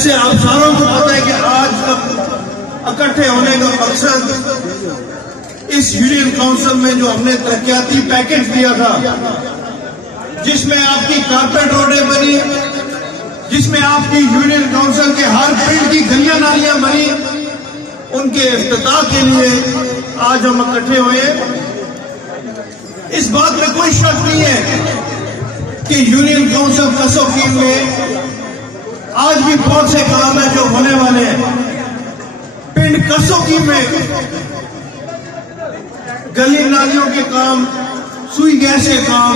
जैसे आप सारों को पता है कि आज इकट्ठे होने का मकसद इस यूनियन काउंसिल में जो हमने तरक्याती पैकेज दिया था, जिसमें आपकी कारपेट रोडें बनी, जिसमें आपकी यूनियन काउंसिल के हर पिंड की गलियां नालियां बनी, उनके इफ्तिताह के लिए आज हम इकट्ठे हुए। इस बात में कोई शक नहीं है कि यूनियन काउंसिल कसौकीन में आज भी बहुत से काम है जो होने वाले हैं। पिंड कसौकीन में गली नालियों के काम, सुई गैस के काम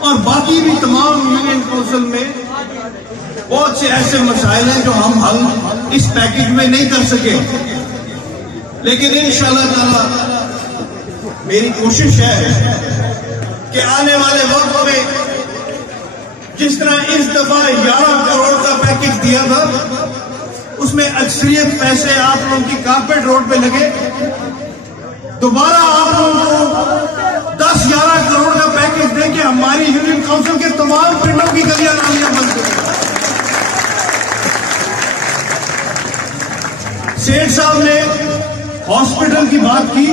और बाकी भी तमाम यूनियन काउंसिल में बहुत से ऐसे मसाइल हैं जो हम हल इस पैकेज में नहीं कर सके, लेकिन इंशाअल्लाह ताला मेरी कोशिश है कि आने वाले वक्त में जिस तरह इस दफा 11 करोड़ का पैकेज दिया था, उसमें अक्सरियत पैसे आप लोगों की कारपेट रोड पे लगे। दोबारा आप लोगों को 10-11 करोड़ का पैकेज देके हमारी यूनियन काउंसिल के तमाम पिंडों की गलियां नालियां बंद करें। सेठ साहब ने हॉस्पिटल की बात की,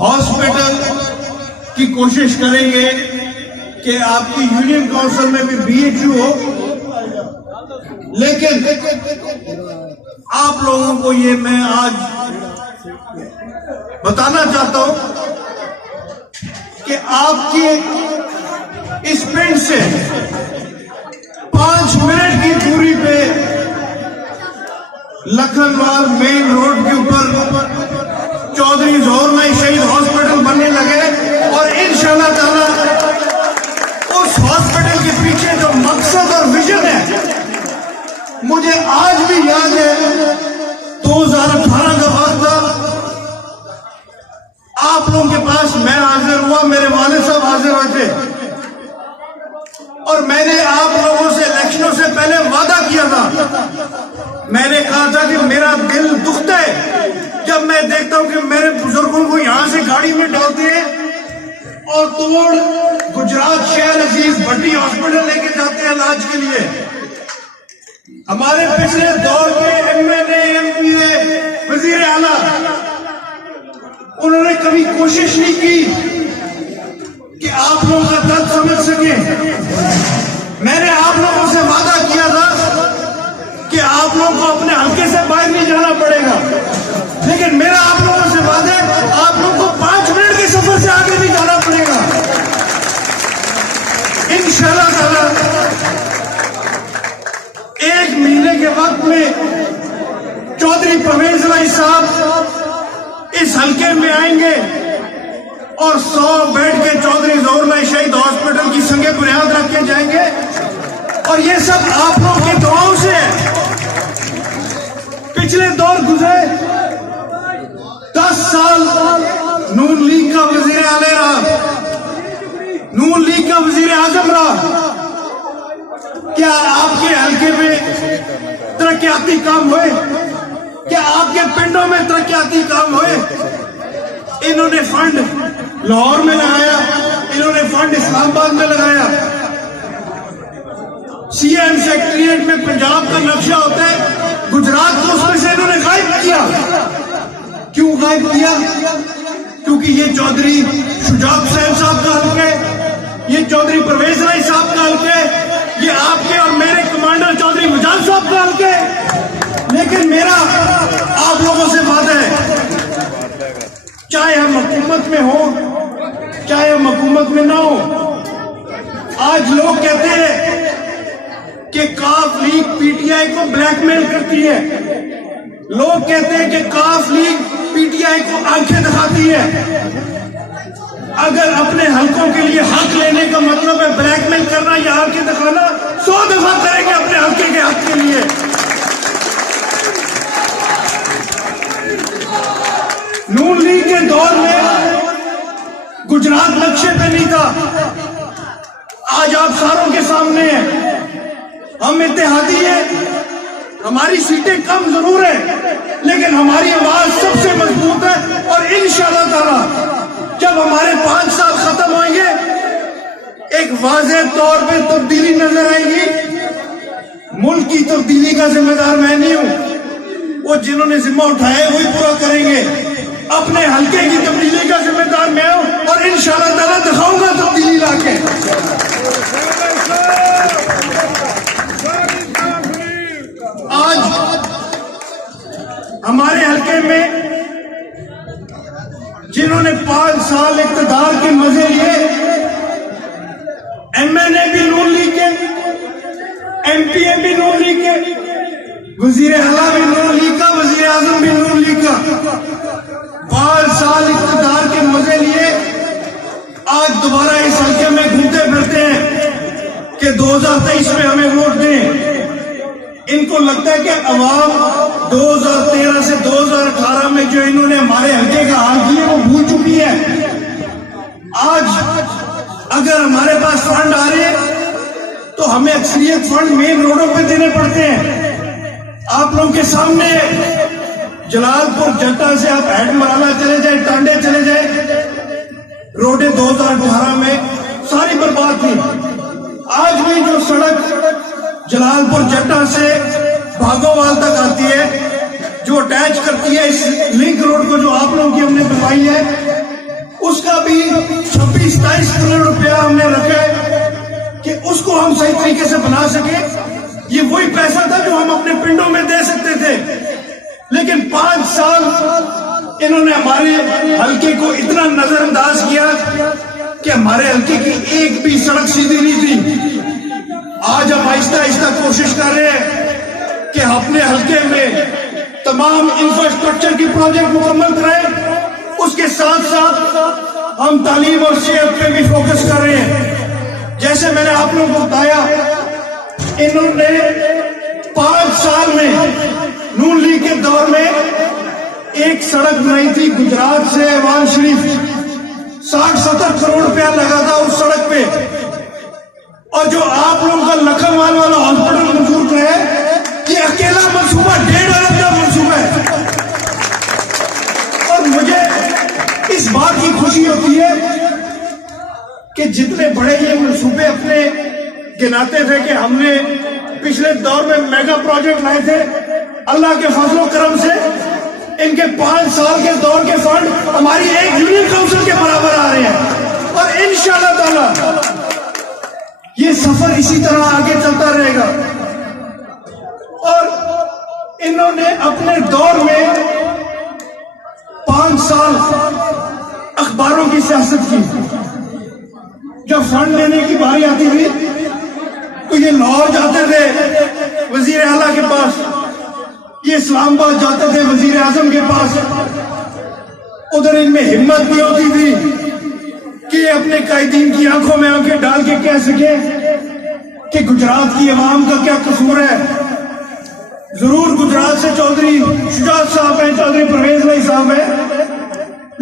हॉस्पिटल की कोशिश करेंगे कि आपकी यूनियन काउंसिल में भी BHU हो, लेकिन आप लोगों को ये मैं आज बताना चाहता हूं कि आपके इस पिंड से 5 मिनट की दूरी पे लखनवाल मेन रोड के ऊपर चौधरी जोहर नाई शहीद हॉस्पिटल बनने लगे और इंशाअल्लाह ताला उस हॉस्पिटल के पीछे जो मकसद और विजन है, मुझे आज भी याद है 2018 का वक्त था। आप लोगों के पास मैं हाजिर हुआ, मेरे वालिद साहब हाजिर हुए थे और मैंने आप लोगों से इलेक्शनों से पहले वादा किया था। मैंने कहा था कि मेरा दिल दुखता है जब मैं देखता हूं कि मेरे बुजुर्गों को यहां से गाड़ी में डालते हैं और तोड़ गुजरात शहर अजीज भट्टी हॉस्पिटल लेके जाते हैं इलाज के लिए। हमारे पिछले दौर के MLA MPA वजीर आला, उन्होंने कभी कोशिश नहीं की कि आप लोगों का दर्द समझ सके। मैंने आप लोगों से वादा किया था कि आप लोगों को अपने हल्के से बाहर नहीं जाना पड़ेगा, लेकिन मेरा आप लोगों से वादा है आप लोगों को 5 मिनट के सफर से आगे नहीं जाना पड़ेगा। इंशाअल्लाह ताला 1 महीने के वक्त में चौधरी परवेज राय साहब इस हल्के में आएंगे और 100 बेड के चौधरी जोहर नाई शहीद हॉस्पिटल की संगे बुनियाद रख के जाएंगे और ये सब आप लोगों की दुआओं से है। पिछले दौर गुजरे, 10 साल नून लीग का वजीर आला रहा, नून लीग का वजीर आजम रहा। क्या आपके हल्के में तरक्याती काम हुए? क्या आपके पिंडों में तरक्याती काम हुए? इन्होंने फंड लाहौर में लगाया, इन्होंने फंड इस्लामाबाद में लगाया। CM सेक्रेटरिएट में पंजाब का नक्शा होता है, गुजरात को उसमें से इन्होंने गायब किया। क्यों गायब किया? क्योंकि ये चौधरी शुजात हुसैन साहब का हल्के, ये चौधरी परवेज राय साहब का हल्के, ये आपके और मेरे कमांडर चौधरी मुजाल साहब का हल्के। लेकिन मेरा आप लोगों से वादा है, चाहे हम हुकूमत में हो चाहे हम हुकूमत में ना हो, आज लोग कहते हैं कि काफ लीग PTI को ब्लैकमेल करती है, लोग कहते हैं कि काफ लीग PTI को आंखें दिखाती है। अगर अपने हल्कों के लिए हक लेने का मतलब है ब्लैकमेल करना या आंखें दिखाना, 100 दफा करेंगे अपने हल्के के हक के लिए। नून लीग के दौर में गुजरात नक्शे पे नहीं था, आज आप सारों के सामने है। हम इत्तेहादी हैं, हमारी सीटें कम जरूर है, लेकिन हमारी आवाज सबसे मजबूत है और इंशाअल्लाह ताला जब हमारे 5 साल खत्म होंगे, एक वाज़ेह तौर पे तब्दीली नजर आएगी। मुल्क की तब्दीली का जिम्मेदार मैं नहीं हूं, वो जिन्होंने जिम्मा उठाया वही पूरा करेंगे। अपने हल्के की तब्दीली का जिम्मेदार मैं हूं और इंशाअल्लाह ताला दिखाऊंगा तब्दीली लाके। आज हमारे हल्के में जिन्होंने 5 साल इक़्तिदार के मजे लिए, एमएनए भी नून लीग के, एमपीए भी नून लीग के, वजीर आला भी नून लीग का, वजीर आजम भी नून लीग का, 5 साल इक़्तिदार के मजे लिए आज दोबारा इस हल्के में घूमते फिरते हैं कि 2023 में हमें वोट दें। इनको लगता है कि अवाम 2013 से 2018 में जो इन्होंने हमारे हल्के का हाल किया वो भूल चुकी है। आज अगर हमारे पास फंड आ रहे हैं तो हमें अक्सरियत फंड मेन रोडों पे देने पड़ते हैं। आप लोगों के सामने जलालपुर जट्टा से आप हेड मराला चले जाए, टांडे चले जाए, रोडें 2018 में सारी बर्बाद थी। आज भी जो सड़क जलालपुर जट्टा से भागोवाल तक आती है, जो अटैच करती है इस लिंक रोड को जो आप लोगों की हमने बनवाई है, उसका भी 26-27 करोड़ रुपया हमने रखा है कि उसको हम सही तरीके से बना सके। ये वही पैसा था जो हम अपने पिंडों में दे सकते थे, लेकिन 5 साल इन्होंने हमारे हल्के को इतना नजरअंदाज किया कि हमारे हल्के की एक भी सड़क सीधी नहीं थी। आज हम आहिस्ता आहिस्ता कोशिश कर रहे हैं कि अपने हल्के में तमाम इंफ्रास्ट्रक्चर की प्रोजेक्ट मुकम्मल कराएं। उसके साथ साथ हम तालीम और सेहत पे भी फोकस कर रहे हैं। जैसे मैंने आप लोगों को बताया, इन्होंने 5 साल में नून लीग के दौर में एक सड़क बनाई थी गुजरात से अवान शरीफ, 60-70 करोड़ रुपया लगा था उस सड़क पे। और जो आप लोगों का लखनवाल वाला हॉस्पिटल मंजूर किया है, ये अकेला मंसूबा 1.5 अरब का मंसूबा है। और मुझे इस बात की खुशी होती है कि जितने बड़े ये मंसूबे अपने गिनाते थे कि हमने पिछले दौर में मेगा प्रोजेक्ट लाए थे, अल्लाह के फजलो करम से इनके 5 साल के दौर के फंड हमारी एक यूनियन काउंसिल के बराबर आ रहे हैं। और इंशाअल्लाह ताला ये सफर इसी तरह आगे चलता रहेगा। और इन्होंने अपने दौर में 5 साल अखबारों की सियासत की। जब फंड लेने की बारी आती थी तो ये लाहौर जाते थे वजीर आला के पास, ये इस्लामाबाद जाते थे वजीर आजम के पास। उधर इनमें हिम्मत नहीं होती थी कि अपने कायदीन की आंखों में आंखें डाल के कह सके कि गुजरात की आवाम का क्या कसूर है। जरूर गुजरात से चौधरी शुजात साहब है, चौधरी परवेज भाई साहब है,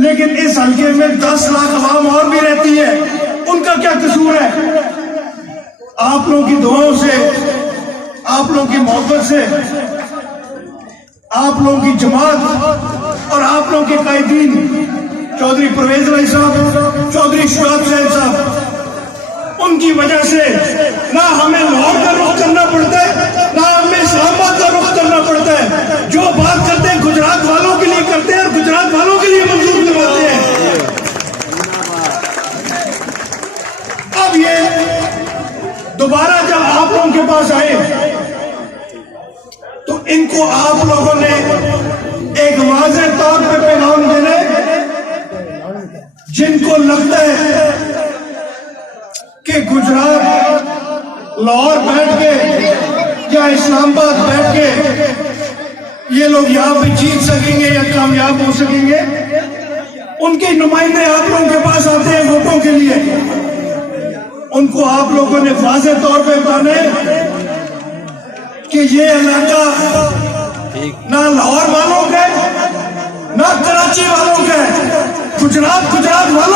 लेकिन इस हल्के में 10 लाख आवाम और भी रहती है, उनका क्या कसूर है। आप लोगों की दुआओं से, आप लोगों की मोहब्बत से, आप लोगों की जमात और आप लोगों के कायदीन चौधरी परवेज भाई साहब, चौधरी शुजात साहब, उनकी वजह से ना हमें लाहौर का रुख करना पड़ता है, ना हमें इस्लामाबाद का रुख करना पड़ता है। जो बात करते हैं गुजरात वालों के लिए करते हैं और गुजरात वालों के लिए मंजूर करवाते हैं। अब ये दोबारा जब आप लोगों के पास आए तो इनको आप लोगों ने एक वाज़ेह तौर पे पैगाम देने, जिनको लगता है कि गुजरात लाहौर बैठ के या इस्लामाबाद बैठ के ये लोग यहां पे जीत सकेंगे या कामयाब हो सकेंगे, उनके नुमाइंदे आप लोगों के पास आते हैं वोटों के लिए। उनको आप लोगों ने वाज़ेह तौर पे बताना है कि ये इलाका ना लाहौर वालों का है, ना कराची वालों का है, गुजरात वालों